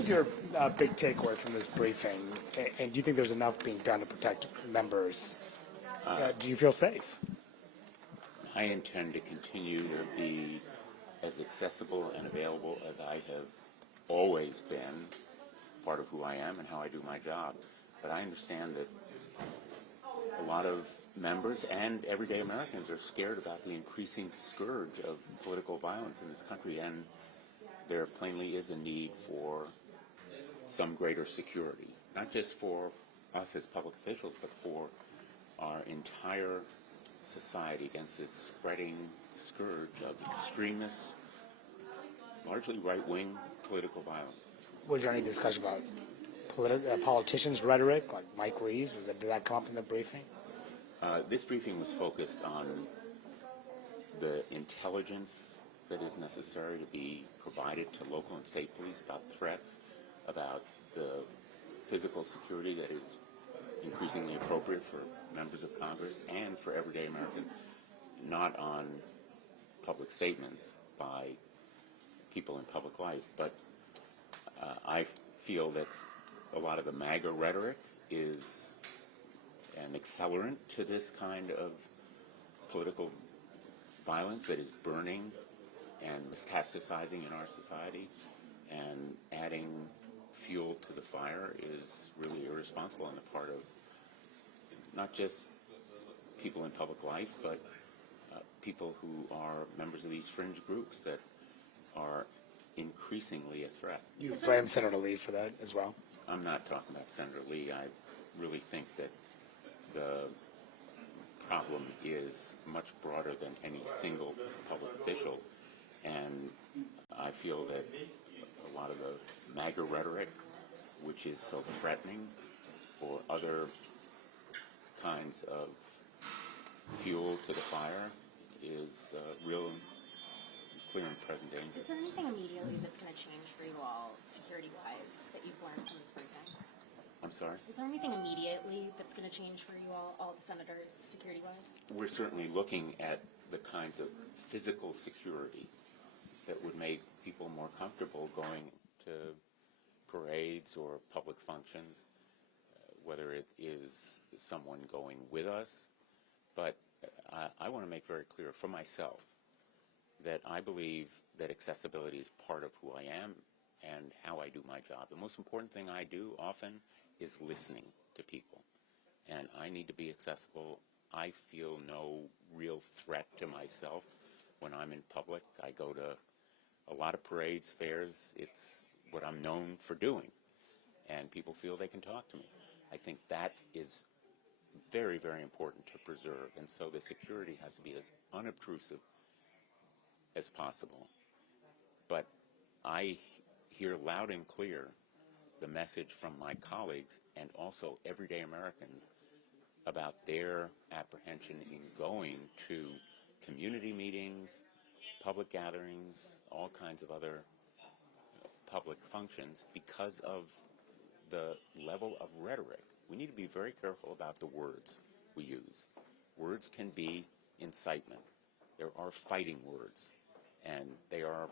was your big takeaway from this briefing? And do you think there's enough being done to protect members? Do you feel safe? I intend to continue to be as accessible and available as I have always been, part of who I am and how I do my job. But I understand that a lot of members and everyday Americans are scared about the increasing scourge of political violence in this country, and there plainly is a need for some greater security, not just for us as public officials, but for our entire society against this spreading scourge of extremist, largely right-wing political violence. Was there any discussion about politicians' rhetoric, like Mike Lee's? Did that come up in the briefing? This briefing was focused on the intelligence that is necessary to be provided to local and state police about threats, about the physical security that is increasingly appropriate for members of Congress and for everyday Americans, not on public statements by people in public life. But I feel that a lot of the MAGA rhetoric is an accelerant to this kind of political violence that is burning and metastasizing in our society, and adding fuel to the fire is really irresponsible on the part of not just people in public life, but people who are members of these fringe groups that are increasingly a threat. You blame Senator Lee for that as well? I'm not talking about Senator Lee. I really think that the problem is much broader than any single public official, and I feel that a lot of the MAGA rhetoric, which is so threatening, or other kinds of fuel to the fire, is real, clear and present danger. Is there anything immediately that's going to change for you all, security-wise, that you've learned from this briefing? I'm sorry? Is there anything immediately that's going to change for you all the senators, security-wise? We're certainly looking at the kinds of physical security that would make people more comfortable going to parades or public functions, whether it is someone going with us. But I want to make very clear for myself that I believe that accessibility is part of who I am and how I do my job. The most important thing I do often is listening to people, and I need to be accessible. I feel no real threat to myself when I'm in public. I go to a lot of parades, fairs. It's what I'm known for doing, and people feel they can talk to me. I think that is very, very important to preserve, and so the security has to be as unobtrusive as possible. But I hear loud and clear the message from my colleagues and also everyday Americans about their apprehension in going to community meetings, public gatherings, all kinds of other public functions because of the level of rhetoric. We need to be very careful about the words we use. Words can be incitement. There are fighting words, and they are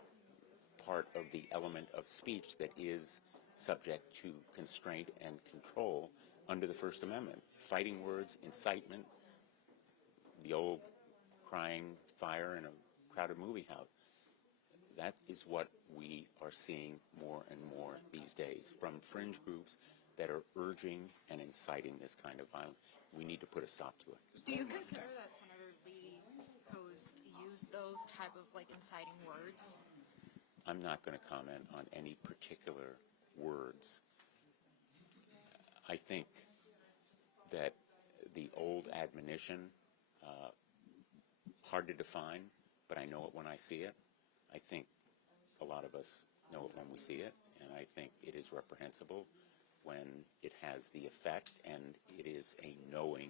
part of the element of speech that is subject to constraint and control under the First Amendment. Fighting words, incitement, the old crying fire in a crowded movie house. That is what we are seeing more and more these days from fringe groups that are urging and inciting this kind of violence. We need to put a stop to it. Do you consider that Senator Lee used those type of inciting words? I'm not going to comment on any particular words. I think that the old admonition, hard to define, but I know it when I see it. I think a lot of us know it when we see it, and I think it is reprehensible when it has the effect, and it is a knowing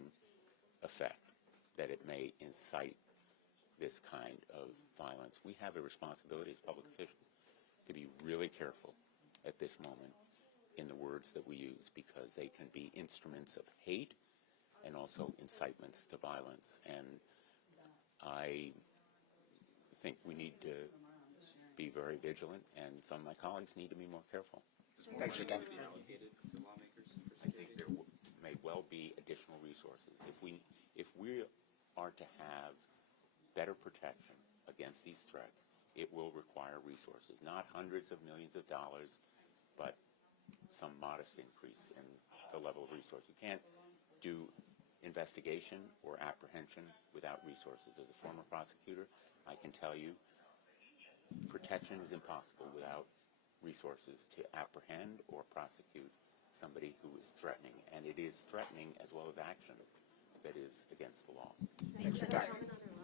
effect, that it may incite this kind of violence. We have a responsibility as public officials to be really careful at this moment in the words that we use, because they can be instruments of hate and also incitements to violence. And I think we need to be very vigilant, and some of my colleagues need to be more careful. Thanks for your time. Be allocated to lawmakers for I think there may well be additional resources. If we are to have better protection against these threats, it will require resources, not hundreds of millions of dollars, but some modest increase in the level of resource. You can't do investigation or apprehension without resources. As a former prosecutor, I can tell you protection is impossible without resources to apprehend or prosecute somebody who is threatening. And it is threatening as well as action that is against the law. Thanks for your time.